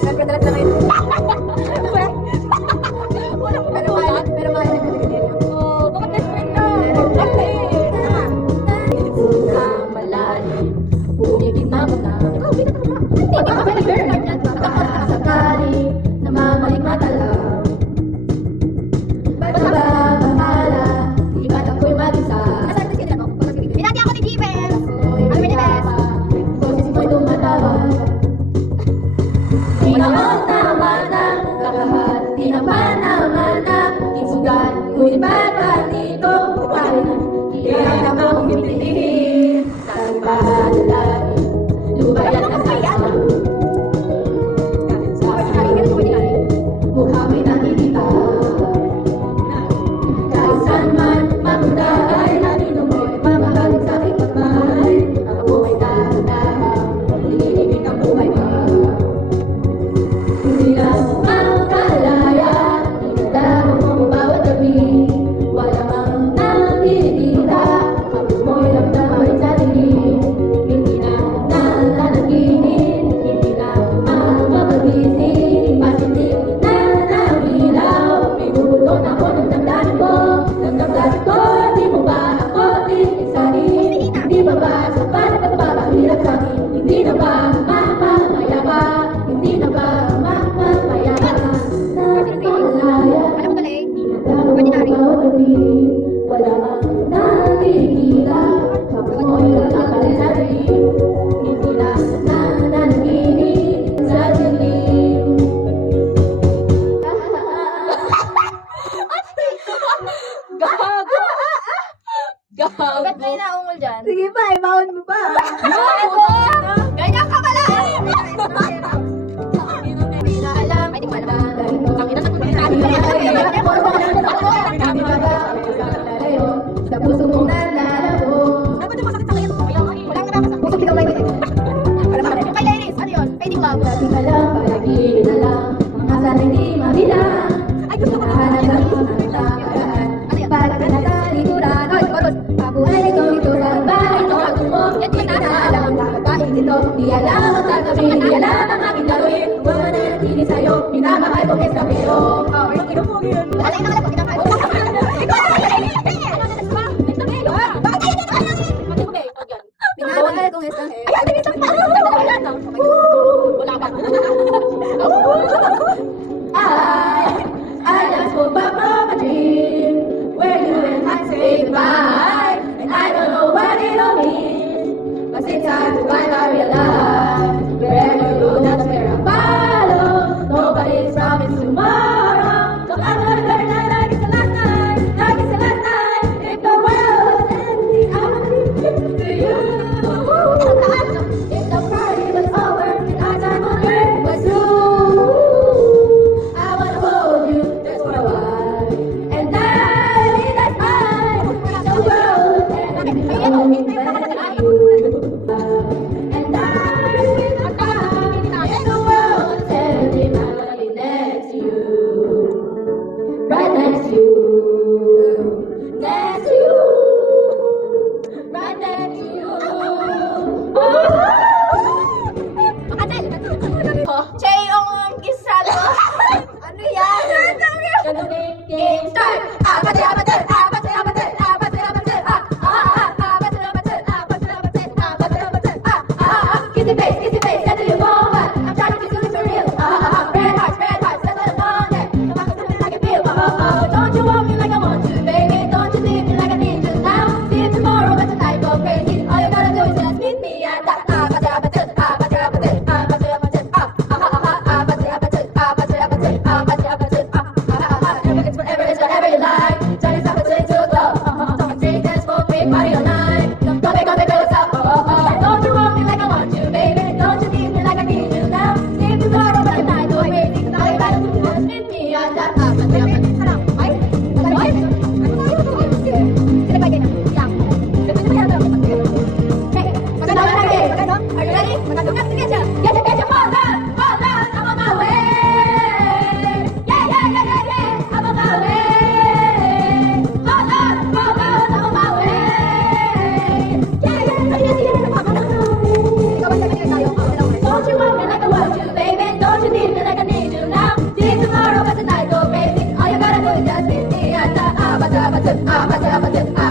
Nagkadalas na kayo. Pero mahal na ganyan. Oo, bakit best friend na? Sa malalim, umibig mamata. Ikaw, pinatama. Hindi ka pwede girl. Sakali, namamaling matalaw. Ba't ba mahala? Di ba't ako'y mag-isa? Binati ako ni G-Best. Ano ni Best? Boses mo'y tumatawag. Di naman naman ang kakahat. Di naman naman ang isugat. Ngunit ba't ba dito? Kaya naman akong pipiliin. Saan pa lalaki? Lubayan ka sa iyan. Mukha mo'y nakikita. Kahit saan man magpunta ay natin mo'y mamahalin sa aking pagmahal. Ako ay dahan-dahan, nililibig ang buhay pa. Hindi na makalaya, inandamo mo bawat gabi. Wala mang nakikita, hapos mo'y ramdaman sa dilim. Hindi na nananaginip, hindi na makapagising. Pasitik na ng ilaw, pinuputon ako ng damdamin ko. Ng damdamin ko, di mo ba ako iisahin? Hindi ba ba sapat ang pagpapahirap sa'kin? Hindi na ba mamamaya pa? Hindi na ba mamamaya pa? Nakalaya, inandamo mo bawat gabi. Wala mang nakikita, hapos mo'y ramdaman sa dilim. Hindi na nananaginip sa dilim. Gago! Gago! Ba't may naungol dyan? Sige pa, ibaon mo pa. Gago! Ganyan ka pala! Hindi na alam, ay di ko alam. Ang ina sa Sa puso mong nalalaro. Dapat yung masakit sa kayo. Walang nababasa. Puso ikaw may Yung kay Lairis, ano yun? Fading love. Dati ka lang, palagi na lang. Mga sana hindi mabilang. Ay, gusto ko Nahanap ang isang paraan. Para ka na sa likuran. Pabuhay ko ito sa bahay mo. Ako mo, hindi na alam ang kakakain dito. Di alam ang sasabihin, di alam ang aking gawin. Huwag mananatili sa'yo, minamahal ko kesa pero. Alay na ka lang pag kinakain. Minamahal ko kesa pero. Wala pa. I just woke up from a dream where you and I say goodbye, and I don't know what it all means, but since time to climb I realize wherever you go that's where I follow. Nobody's promised tomorrow, so I'm gonna learn that like it's the last time, like it's the last time. If the world was ending, I would leave to you. If the party was over and our time on earth was through, I wanna hold you just for a while, and darling, that's fine. The world can be over you, and darling, that's fine. If the world is ending, I'm gonna be next to you, right next to you, next to you, right next to you. Cheyong Gisalo. Ano yan? Game start. Abate, abate, abate, abate, abate, abate, abate, abate, abate, abate, kissy face, let it go, but I'm trying to do this for real. Red hearts, that's what I'm on there. I'm not something I can feel. Don't you want me like I want you, baby? Don't you leave me like I need you now? See you tomorrow, but tonight go crazy. All you gotta do is just meet me at that. Abate, abate, abate, abate, abate, abate, abate, it's whatever, it's whatever you like. Johnny's up until 2 o'clock. Don't drink and smoke, big party all night. Come, baby, what's up? Don't you want me like I want you, baby? Don't you need me like I need you now? See you tomorrow, but tonight go crazy. 'Cause all you gotta do is just meet me at that. Ay? Ay? Sino ba ganyan? Yang. Okay. Maganda ka lagi. Are you ready? Maganda ka. Sige siya. Get your hold on. I'm on my way. Yeah. I'm on my way. Hold on. I'm on my way. Yeah. Sige. Ikaw ba sabi niya tayo? Don't you want apache, apache,